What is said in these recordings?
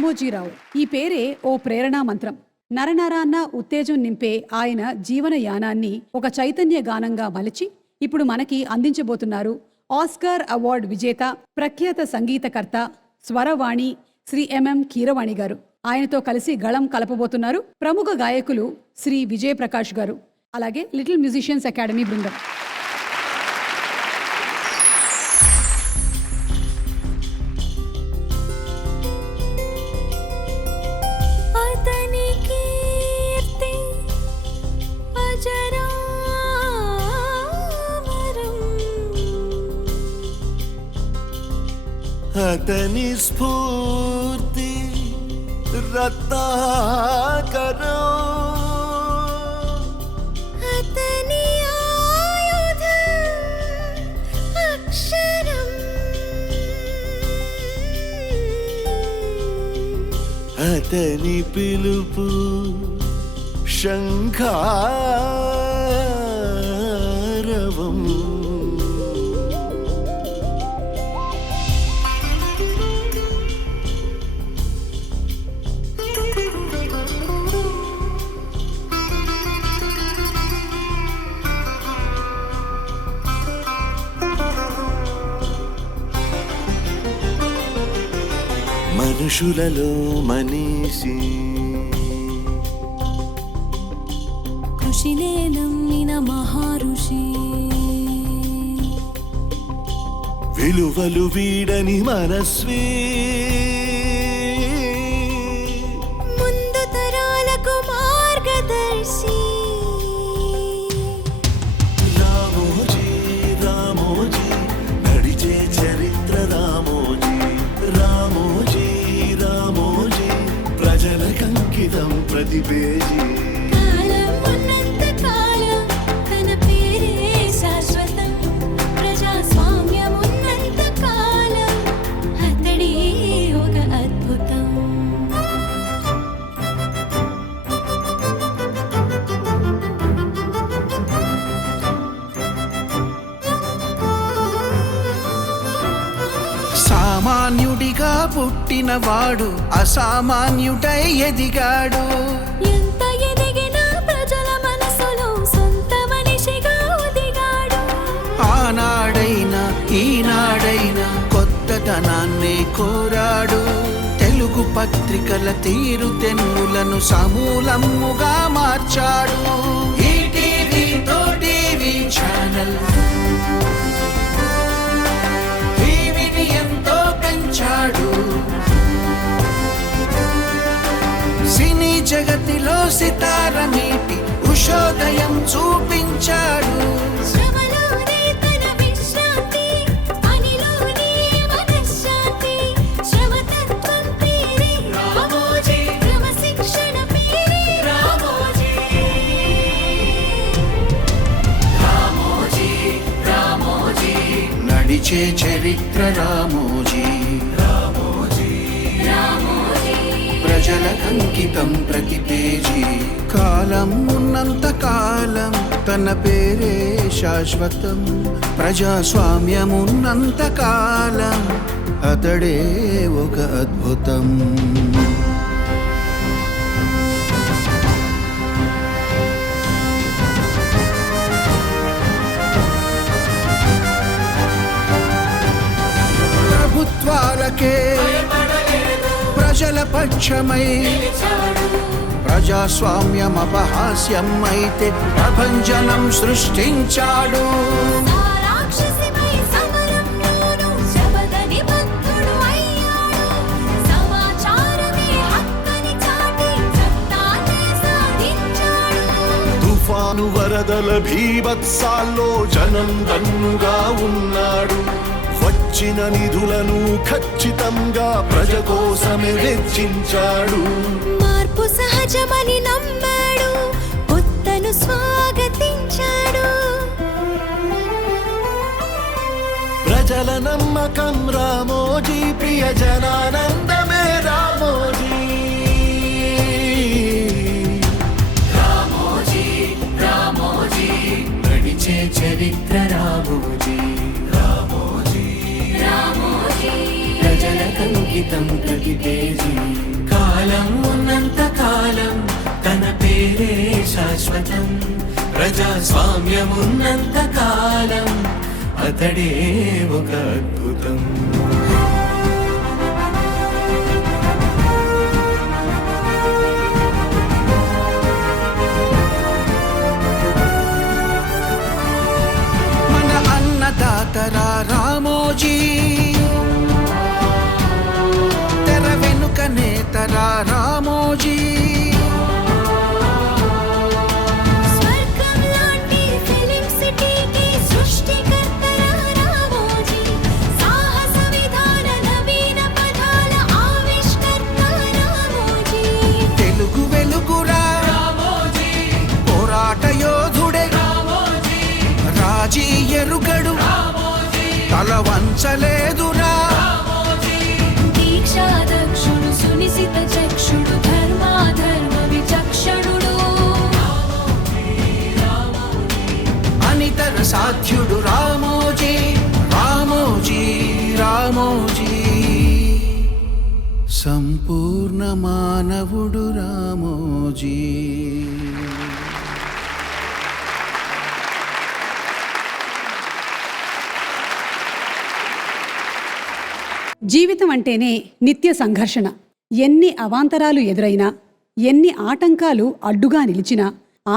రామోజీరావు. ఈ పేరే ఓ ప్రేరణా మంత్రం. నరనరాన్న ఉత్తేజం నింపే ఆయన జీవన యానాన్ని ఒక చైతన్య గానంగా మలిచి ఇప్పుడు మనకి అందించబోతున్నారు ఆస్కార్ అవార్డు విజేత, ప్రఖ్యాత సంగీతకర్త, స్వరవాణి శ్రీ ఎంఎం కీరవాణి గారు. ఆయనతో కలిసి గళం కలపబోతున్నారు ప్రముఖ గాయకులు శ్రీ విజయప్రకాష్ గారు, అలాగే లిటిల్ మ్యూజిషియన్స్ అకాడమీ బృందం. అతని స్ఫూర్తి రత్నాకరం, అతని ఆయుధం అక్షరం, అతని పిలుపు శంఖారవం. మనుషులలో మనీషి, కృషినే నమ్మిన మహర్షి, విలువలు వీడని మనస్వి, ముందు తరాలకు మార్గదర్శి. రామోజీ రామోజీ నడిచే చరిత్ర రామోజీ, రామోజీ రామోజీ ప్రజలకంకితం ప్రతి పేజీ. కాలం ఉన్నంత కాలం తన పేరే శాశ్వతం, ప్రజాస్వామ్యం ఉన్నంత కాలం అతడే ఒక అద్భుతం. సామాన్యుడిగా పుట్టినవాడు అసామాన్యుడై ఎదిగాడు. ఎంత ఎదిగినా ప్రజల మనసులో సొంత మనిషిగా ఒదిగాడు. ఆనాడైనా ఈనాడైనా కొత్తదనాన్నే కోరాడు. తెలుగు పత్రికల తీరుతెన్నులను సమూలముగా మార్చాడు. ఈటీవీతో టీవీ ఛానల్ సినీ జగతిలో సితారమీటి ఉషోదయం చూపించాడు. శ్రమలోనే తన విశ్రాంతి, పనిలోనే మనశ్శాంతి. శ్రమతత్వం పేరే రామోజీ, క్రమశిక్షణ పేరే రామోజీ. రామోజీ రామోజీ నడిచే చరిత్ర రామోజీ, ప్రజలకంకితం ప్రతి పేజీ. కాలం ఉన్నంత కాలం తన పేరే శాశ్వతం, ప్రజాస్వామ్యం ఉన్నంత కాలం అతడే ఒక అద్భుతం. ప్రభుత్వాలకే ప్రజల పక్షమై, ప్రజాస్వామ్యం అపహాస్యం అయితే ప్రభంజనం సృష్టించాడు. రాక్షసిపై సమరంలోనూ శబదని భక్తుడు అయ్యాడు. సమాచారమే హక్కని చాటి చట్టాన్ని సాధించాడు. తుఫాను వరదల భీభత్సాల్లో జనం దన్నుగా ఉన్నాడు. వచ్చిన నిధులను ఖచ్చితంగా ప్రజ కోసమే వెచ్చించాడు. మార్పు సహజమని నమ్మాడు, కొత్తను స్వాగతించాడు. ప్రజల నమ్మకం రామోజీ, ప్రియ జనానందమే రామోజీ. రామోజీ రామోజీ నడిచే చరిత్ర రామోజీ, ప్రజలకంకితం ప్రతి పేజీ. కాలం ఉన్నంత కాలం తన పేరే శాశ్వతం. ప్రజాస్వామ్యం ఉన్నంత కాలం అతడే ఒక అద్భుతం. మన అన్నదాతరా రామోజీ, తెర వెనుక నేతరా రామోజీ. స్వర్గం లాంటి ఫిలిం సిటీకి సృష్టికర్తరా రామోజీ. సాహస విధాన నవీన పదాల ఆవిష్కర్త రామోజీ. తెలుగు వెలుగురా రామోజీ, పోరాట యోధుడే రామోజీ. రాజీ ఎరుగడు రామోజీ, తల వంచలేదురా రామోజీ. దీక్షాదక్షుడు సునిశిత చక్షుడు ధర్మాధర్మ విచక్షణుడు. అనితర సాధ్యుడు రామోజీ, రామోజీ, రామోజీ. సంపూర్ణ మానవుడు రామోజీ. జీవితం అంటేనే నిత్య సంఘర్షణ. ఎన్ని అవాంతరాలు ఎదురైనా, ఎన్ని ఆటంకాలు అడ్డుగా నిలిచినా,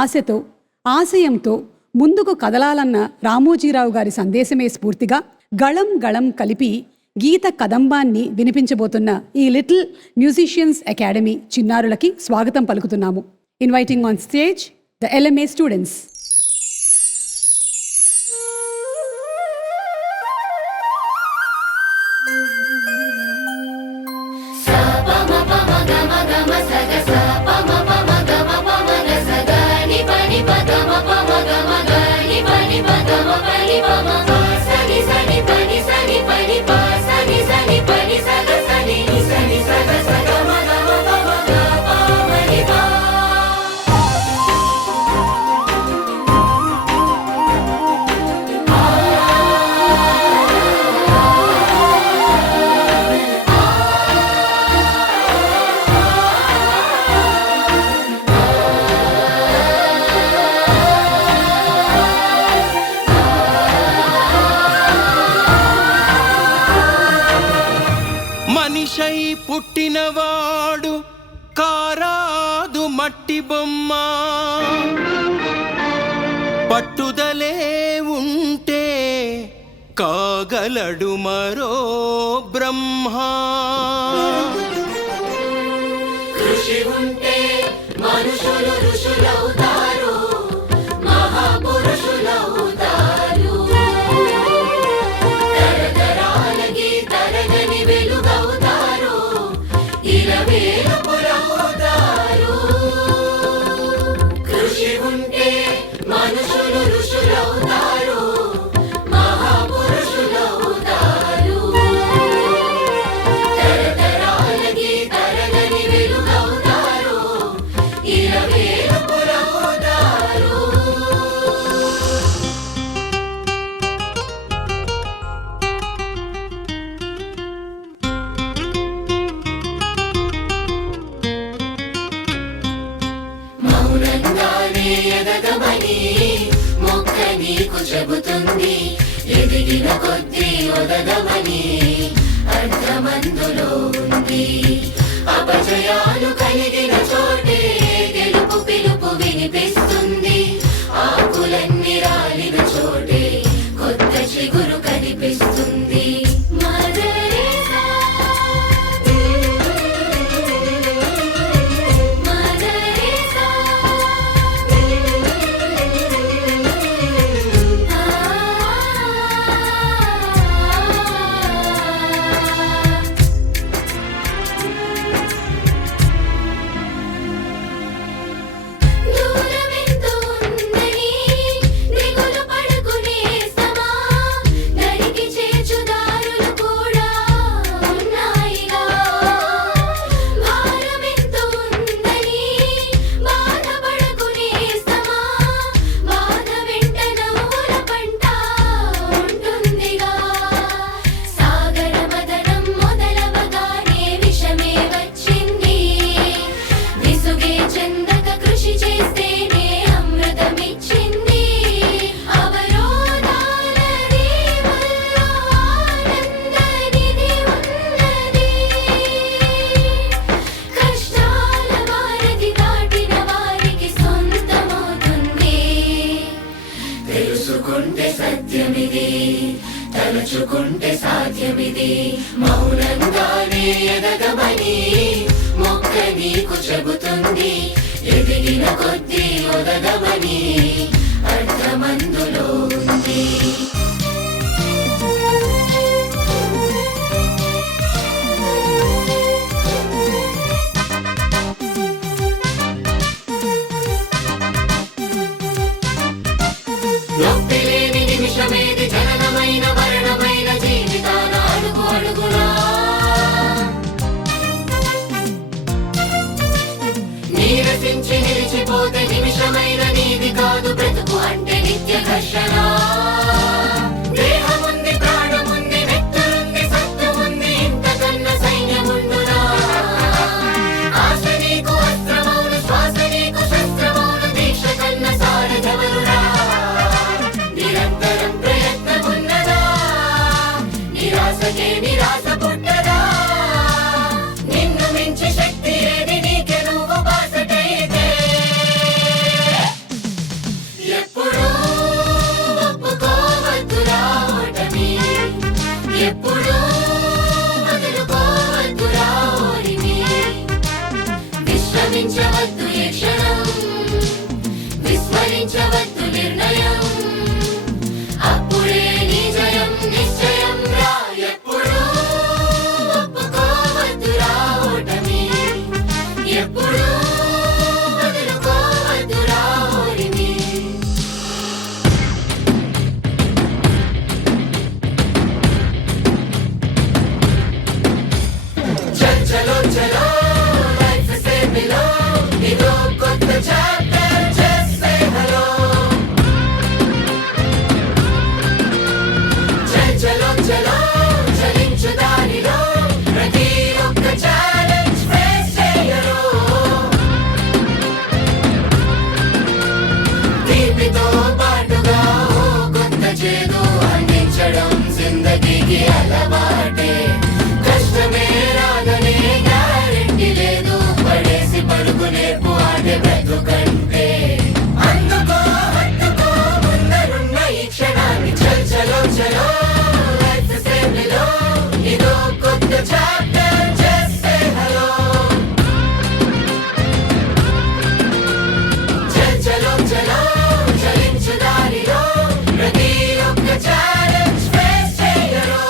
ఆశతో ఆశయంతో ముందుకు కదలాలన్న రామోజీరావు గారి సందేశమే స్ఫూర్తిగా గళం గళం కలిపి గీత కదంబాన్ని వినిపించబోతున్న ఈ లిటిల్ మ్యూజిషియన్స్ అకాడమీ చిన్నారులకి స్వాగతం పలుకుతున్నాము. Inviting on stage the LMA students. మనిషై పుట్టినవాడు కారాదు మట్టి బొమ్మ, పట్టుదలే ఉంటే కాగలడు మరో బ్రహ్మ. కృషి ఉంటే మనుషులు ఋషులవుతారు, మహాపురుషులవుతారు. తరతరాలకి తరగని వెలుగవుతారు, ఇలవేలుపులవుతారు. కృషి ఉంటే మనుషులు ఋషులవుతారు, మహాపురుషులవుతారు. తరతరాలకి తరగని వెలుగవుతారు, ఇలవేలుపులవుతారు. మౌనంగానే ఎదగమని మొక్క నీకు చెబుతుంది, ఎదిగిన కొద్దీ ఒదగమని అర్థమందులో ఉంది. అపజయాలు కలిగిన చోటే గెలుపు పిలుపు వినిపిస్తుంది, ఆకులన్నీ రాలిన చోటే కొత్త చిగురు కనిపిస్తుంది. మదరేసా మదరేసా దూరం ఎదగమని మొక్క నీకు చెబుతుంది. ఎదిగిన కొద్దీ ఒదగమని అర్థమందులో ఉంది. నొప్పి లేని నిమిషమేది జననమైన మరణమైన జీవితాన అడుగు అడుగునా నీరసించి నిలిచిపోతే నిమిషమైన నీది కాదు బ్రతుకు అంటే నిత్య ఘర్షణ. దేహముంది ప్రాణముంది నెత్తరుంది సత్తుముంది ఇంతకన్నా సైన్యముండునా. ఆశ నీకు అస్త్రమౌను శ్వాస నీకు శస్త్రమౌను దీక్ష కన్న సారథవరుడా. నిరంతరం ప్రయత్నమున్నదా నిరాశకే నిరాశ పుట్టదా. నిన్ను మించి శక్తి ఏది నీకే నువ్వు బాసటైతే. ఎప్పుడూ ఒప్పుకోవద్దురా ఓటమి. ఎప్పుడూ వదులుకోవద్దురా ఓరిమి. విశ్రమించవద్దు ఏ క్షణం విస్మరించవద్దు నిర్ణయం. అప్పుడే నీ జయం నిశ్చయం రా. ఎప్పుడూ ఒప్పుకోవద్దురా ఓటమి. ఎప్పుడూ వదులుకోవద్దురా ఓరిమి. చల్ చలో చలో లైఫ్ సే మిలో ఇదో కొత్త చాప్టర్ జస్ట్ సే హలో. చల్ చలో చలో చలించు దారిలో ప్రతి ఒక్క ఛాలెంజ్ ఫేస్ చేయరు. తీపితో పాటుగా ఓ కొత్త చేదు అందించడం జిందగీకి అలవాటే. కష్టమే రాదనే గ్యారెంటీ లేదు. పడేసి పడుగు నేర్పు ఆడే బ్రతుకంటే. అందుకో హత్తుకో ముందరున్న ఈ క్షణాన్ని. చల్ చలో చలో లైఫ్ సే మిలో ఇదో కొత్త చాప్టర్ జస్ట్ సే హలో. చల్ చలో చలో చలించు దారిలో ప్రతి ఒక్క ఛాలెంజ్ ఫేస్ చేయరు.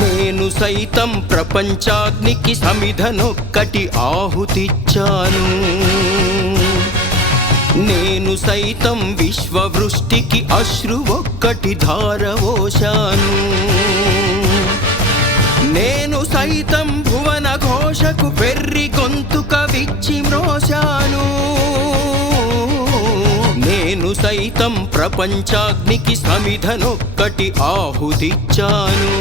నేను సైతం ప్రపంచాగ్నికి సమిధనొక్కటి ఆహుతిచ్చాను. నేను సైతం విశ్వవృష్టికి అశ్రు ఒక్కటి ధారవోశాను. నేను సైతం భువన ఘోషకు వెర్రి గొంతుక విచ్చి మ్రోశాను. నేను సైతం ప్రపంచాగ్నికి సమిధనొక్కటి ఆహుతిచ్చాను.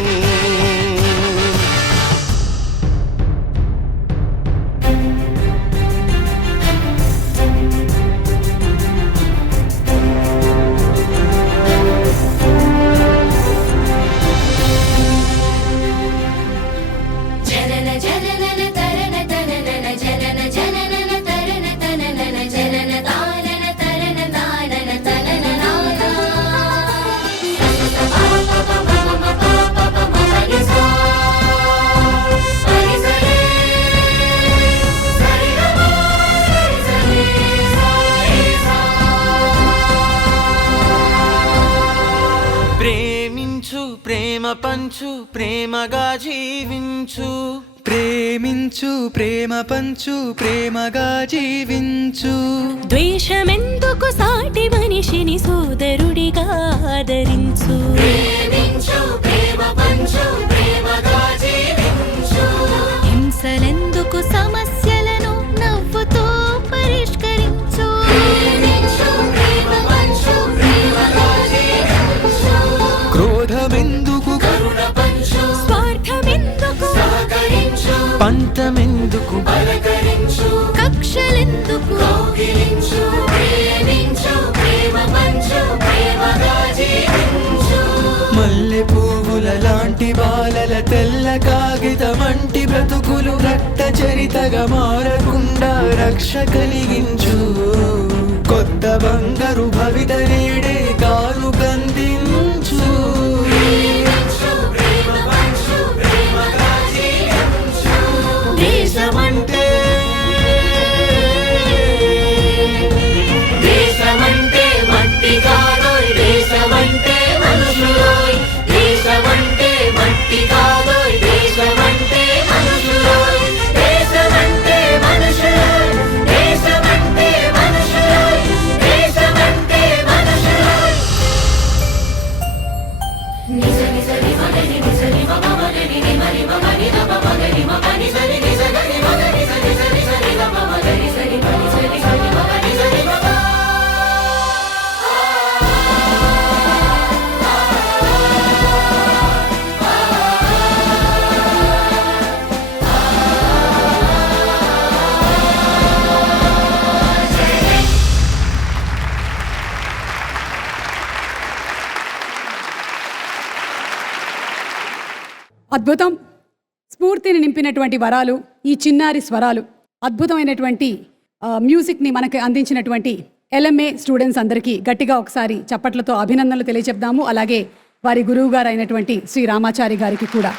జనన జనన తరన తనన జనన జనన తరన తనన జనన తానన తరన తానన తనన నానా. ప్రేమించు ప్రేమ పంచు ప్రేమగా జీవించు. ప్రేమించు ప్రేమ పంచు ప్రేమగా జీవించు. ద్వేషమెందుకు సాటి మనిషిని సోదరుడిగా ఆదరించు. ప్రేమించు ప్రేమ పంచు ప్రేమగా జీవించు. హింసలెందుకు సమస్యలను నవ్వుతూ పరిష్కరించు. ప్రేమించు ప్రేమ పంచు ప్రేమగా జీవించు. క్రోధమెందుకు కరుణ పంచు స్వార్థమెందుకు సహకరించు. పంతమెందుకు పలకరించు కక్షలెందుకు కౌగిలించు. ప్రేమించు ప్రేమ పంచు ప్రేమగా జీవించు. మల్లె పువ్వులలా చరితగా మారకుండా రక్ష కలిగించు కొత్త బంగారు భవిత నేడే కాను కందించు దేశమంటే దేశమంటే మట్టి కాదోయ్ దేశమంటే మనుషులోయ్ దేశమంటే మట్టి కాదోయ్ దేశమంటే మనుషులోయ్ దేశమంటే మనుషులోయ్ దేశమంటే మనుషులోయ్ దేశమంటే మనుషులోయ్ నిజ నిజ ని మగని నిజ ని మమ మగని ని మరి మమ ని మ మగని మమ ని స ని నిజ గని మగని స ని స ని స ని మ మగని స ని మ ని స ని స ని మగని స ని మగ అద్భుతం. స్ఫూర్తిని నింపినటువంటి వరాలు, ఈ చిన్నారి స్వరాలు, అద్భుతమైనటువంటి మ్యూజిక్ని మనకి అందించినటువంటి LMA స్టూడెంట్స్ అందరికీ గట్టిగా ఒకసారి చప్పట్లతో అభినందనలు తెలియజెప్దాము. అలాగే వారి గురువు గారు అయినటువంటి శ్రీ రామాచారి గారికి కూడా.